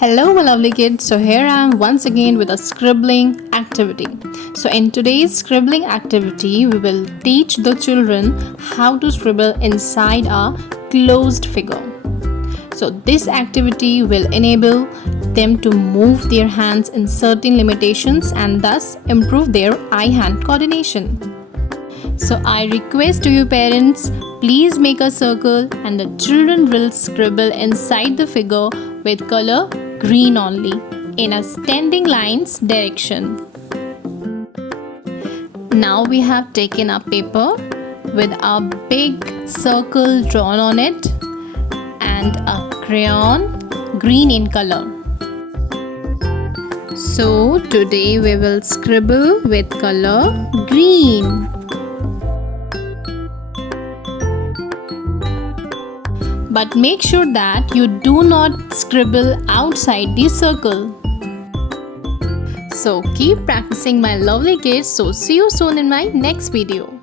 Hello my lovely kids, so here I am once again with a scribbling activity. So in today's scribbling activity, we will teach the children how to scribble inside a closed figure. So this activity will enable them to move their hands in certain limitations and thus improve their eye-hand coordination. So I request to you parents, please make a circle and the children will scribble inside the figure with color green only in a standing lines direction. Now we have taken a paper with a big circle drawn on it and a crayon green in color. So today we will scribble with color green. But make sure that you do not scribble outside the circle. So keep practicing my lovely kids. So see you soon in my next video.